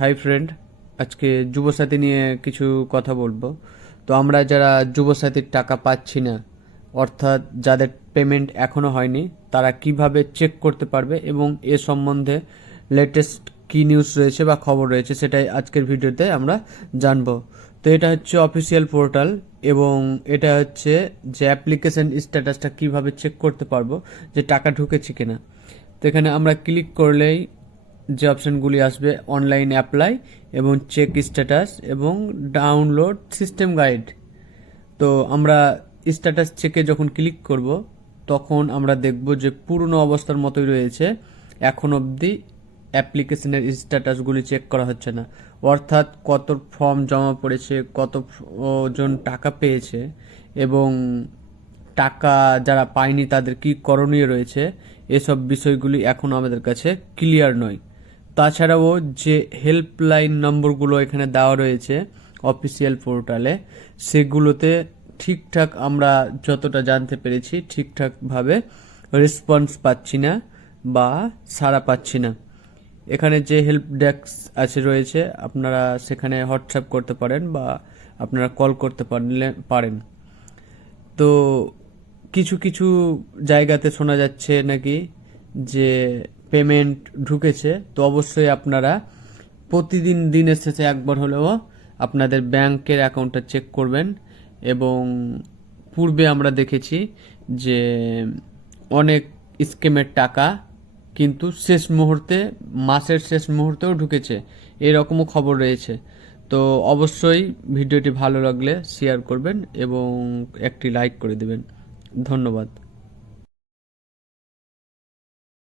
Hi friend, আজকে যুবসাথী নিয়ে কিছু কথা বলবো। তো আমরা যারা যুবসাথীর টাকা পাচ্ছি না, অর্থাৎ যাদের পেমেন্ট এখনো হয়নি, তারা কিভাবে চেক করতে পারবে এবং এ সম্বন্ধে লেটেস্ট কি নিউজ রয়েছে বা খবর রয়েছে সেটাই আজকের ভিডিওতে আমরা জানবো। তো এটা হচ্ছে অফিসিয়াল পোর্টাল এবং এটা হচ্ছে যে অ্যাপ্লিকেশন স্ট্যাটাসটা কিভাবে চেক করতে পারবো যে টাকা ঢুকেছে কিনা। তো এখানে আমরা ক্লিক করলেই যে অপশানগুলি আসবে অনলাইন অ্যাপ্লাই এবং চেক স্ট্যাটাস এবং ডাউনলোড সিস্টেম গাইড। তো আমরা স্ট্যাটাস চেকে যখন ক্লিক করব তখন আমরা দেখব যে পুরনো অবস্থার মতোই রয়েছে, এখন অবধি অ্যাপ্লিকেশনের স্ট্যাটাসগুলি চেক করা হচ্ছে না। অর্থাৎ কত ফর্ম জমা পড়েছে, কত জন টাকা পেয়েছে এবং টাকা যারা পায়নি তাদের কি করণীয় রয়েছে, এসব বিষয়গুলি এখন আমাদের কাছে ক্লিয়ার নয়। তাছাড়াও যে হেল্পলাইন নম্বরগুলো এখানে দেওয়া রয়েছে অফিসিয়াল পোর্টালে, সেগুলোতে ঠিকঠাক আমরা যতটা জানতে পেরেছি ঠিকঠাকভাবে রেসপন্স পাচ্ছি না বা সাড়া পাচ্ছি না। এখানে যে হেল্প ডেস্ক আছে রয়েছে, আপনারা সেখানে হোয়াটসঅ্যাপ করতে পারেন বা আপনারা কল করতে পারেন। তো কিছু কিছু জায়গাতে শোনা যাচ্ছে নাকি যে পেমেন্ট ঢুকেছে। তো অবশ্যই আপনারা প্রতিদিন দিনের শেষে একবার হলেও আপনাদের ব্যাংকের অ্যাকাউন্টটা চেক করবেন। এবং পূর্বে আমরা দেখেছি যে অনেক স্কিমের টাকা কিন্তু শেষ মুহূর্তে, মাসের শেষ মুহূর্তেও ঢুকেছে, এরকমও খবর রয়েছে। তো অবশ্যই ভিডিওটি ভালো লাগলে শেয়ার করবেন এবং একটি লাইক করে দেবেন। ধন্যবাদ।